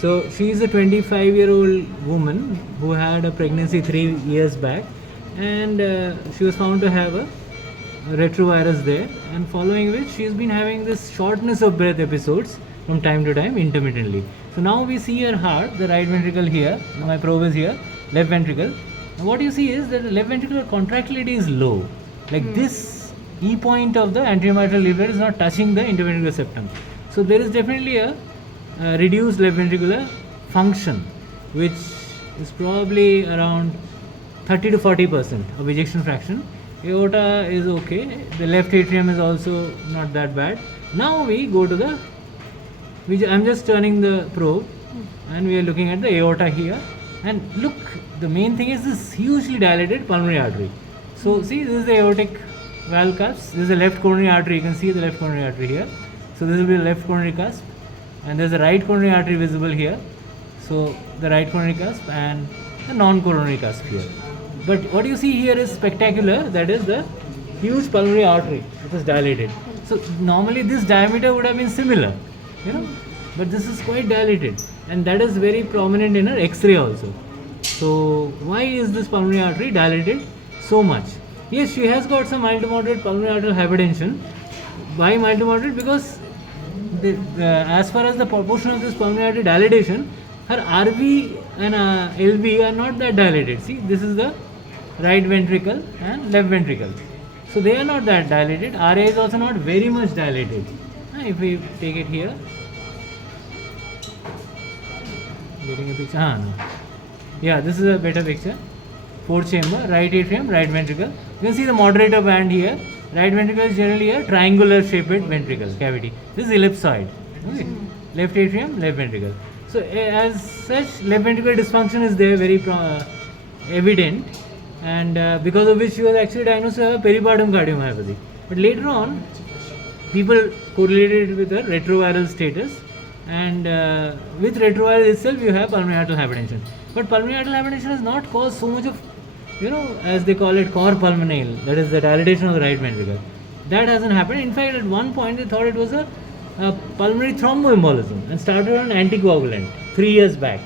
So she is a 25-year-old woman who had a pregnancy 3 years back, and she was found to have a retrovirus there, and following which she has been having this shortness of breath episodes from time to time intermittently. So now we see her heart, the right ventricle here, my probe is here, left ventricle. And what you see is that the left ventricular contractility is low. Like this E point of the anterior mitral leaflet is not touching the interventricular septum. So there is definitely a reduced left ventricular function, which is probably around 30 to 40% of ejection fraction. Aorta is okay. The left atrium is also not that bad. Now we go to the. I'm just turning the probe, and we are looking at the aorta here. And look, the main thing is this hugely dilated pulmonary artery. So see, this is the aortic valve cusp. This is the left coronary artery. You can see the left coronary artery here. So this will be the left coronary cusp, and there's a right coronary artery visible here. So the right coronary cusp and the non-coronary cusp here. But what you see here is spectacular. That is the huge pulmonary artery that is dilated. So normally this diameter would have been similar, but this is quite dilated, and that is very prominent in our X-ray also. So why is this pulmonary artery dilated so much? Yes, she has got some mild to moderate pulmonary arterial hypertension. Why mild to moderate? Because as far as the proportion of this pulmonary artery dilatation, her RV and LV are not that dilated. See, this is the right ventricle and left ventricle. So they are not that dilated. RA is also not very much dilated. If we take it here, getting a picture. No. Yeah, this is a better picture. Fourth chamber, right atrium, right ventricle. You can see the moderator band here. Right ventricle is generally a triangular shaped ventricle cavity. This is ellipsoid. Okay. Left atrium, left ventricle. So as such, left ventricular dysfunction is there, very evident, and because of which she was actually diagnosed with a peripartum cardiomyopathy. But later on, people correlated it with a retroviral status, and with retroviral itself you have pulmonary arterial hypertension. But pulmonary arterial hypertension has not caused so much of, as they call it, cor pulmonale, that is the dilatation of the right ventricle. That hasn't happened. In fact, at one point they thought it was a pulmonary thromboembolism and started on anticoagulant 3 years back.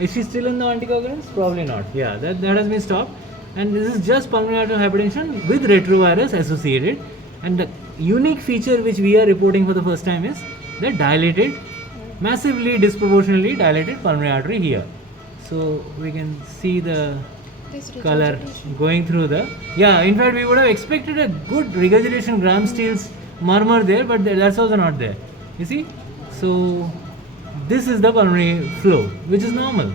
Is she still in the anticoagulants? Probably not. Yeah, that has been stopped. And this is just pulmonary arterial hypertension with retrovirus associated. And the unique feature which we are reporting for the first time is the dilated, massively disproportionately dilated pulmonary artery here. So we can see the color going through the. Yeah, in fact, we would have expected a good regurgitation Gram-Steele's murmur there, but that's also not there. You see? So this is the pulmonary flow, which is normal.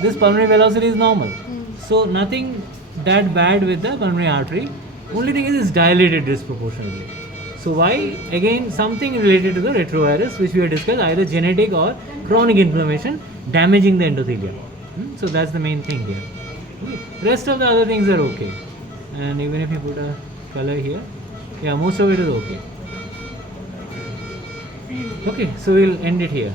This pulmonary velocity is normal. So nothing that bad with the pulmonary artery. Only thing is it's dilated disproportionately. So why? Again, something related to the retrovirus, which we have discussed, either genetic or chronic inflammation damaging the endothelium. So that's the main thing here. Rest of the other things are okay. And even if you put a color here, yeah, most of it is okay. Okay, so we'll end it here.